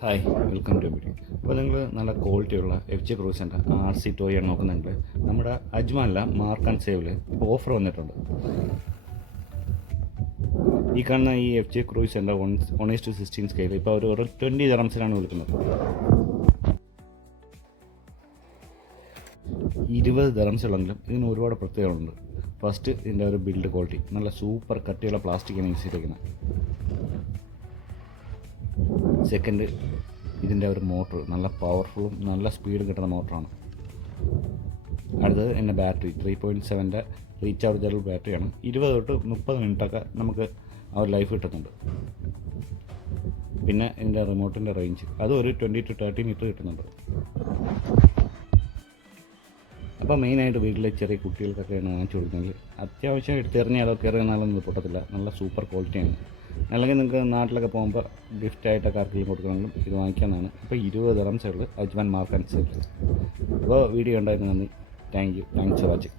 Hi, welcome to video. അപ്പോൾ നിങ്ങൾ നല്ല ക്വാളിറ്റിയുള്ള എഫ് ജെ ക്രൂസിൻ്റെ RC ടോയാണ് നോക്കുന്നെങ്കിൽ നമ്മുടെ അജ്മാനിലെ മാർക്ക് ആൻഡ് സേവിൽ ഇപ്പോൾ ഓഫർ വന്നിട്ടുണ്ട്. ഈ കാണുന്ന ഈ എഫ് ജെ ക്രൂസിൻ്റെ 1:16 സ്കെയിൽ ഇപ്പോൾ ഒരു 20 ദിറംസിനാണ് വിൽക്കുന്നത്. 20 ദിറംസ് ഉള്ളെങ്കിലും ഇതിന് ഒരുപാട് പ്രത്യേകതകളുണ്ട്. ഫസ്റ്റ്, ഇതിൻ്റെ ഒരു ബിൽഡ് ക്വാളിറ്റി നല്ല സൂപ്പർ കട്ടിയുള്ള പ്ലാസ്റ്റിക്കാണ് യൂസ് ചെയ്തിരിക്കുന്നത്. സെക്കൻഡ്, ഇതിൻ്റെ ഒരു മോട്ടർ നല്ല പവർഫുള്ളും നല്ല സ്പീഡും കിട്ടുന്ന മോട്ടറാണ്. അടുത്തത് എൻ്റെ ബാറ്ററി 3.7 റീചാർജബിൾ ബാറ്ററിയാണ്. 20 തൊട്ട് 30 മിനിറ്റൊക്കെ നമുക്ക് ആ ഒരു ലൈഫ് കിട്ടുന്നുണ്ട്. പിന്നെ ഇതിൻ്റെ റിമോട്ടിൻ്റെ റേഞ്ച് അത് ഒരു 20 to 30 മീറ്റർ കിട്ടുന്നുണ്ട്. അപ്പോൾ മെയിനായിട്ട് വീട്ടിലെ ചെറിയ കുട്ടികൾക്കൊക്കെയാണ് വാങ്ങിച്ചു കൊടുക്കുന്നത്. അത്യാവശ്യം എടുത്തെറിഞ്ഞാലോ കയറിയാലൊന്നും പൊട്ടത്തില്ല. നല്ല സൂപ്പർ ക്വാളിറ്റിയാണ്. അല്ലെങ്കിൽ നിങ്ങൾക്ക് നാട്ടിലൊക്കെ പോകുമ്പോൾ ഗിഫ്റ്റായിട്ടൊക്കെ ആർക്കെങ്കിലും കൊടുക്കണമെങ്കിലും ഇത് വാങ്ങിക്കാവുന്നതാണ്. അപ്പോൾ 20 ദിറംസേ ഉള്ളൂ അജ്മാൻ മാർക്ക് ആൻഡ് സേവിൽ. അപ്പോൾ വീഡിയോ ഉണ്ടായിരുന്നു. നന്ദി. Thanks for watching.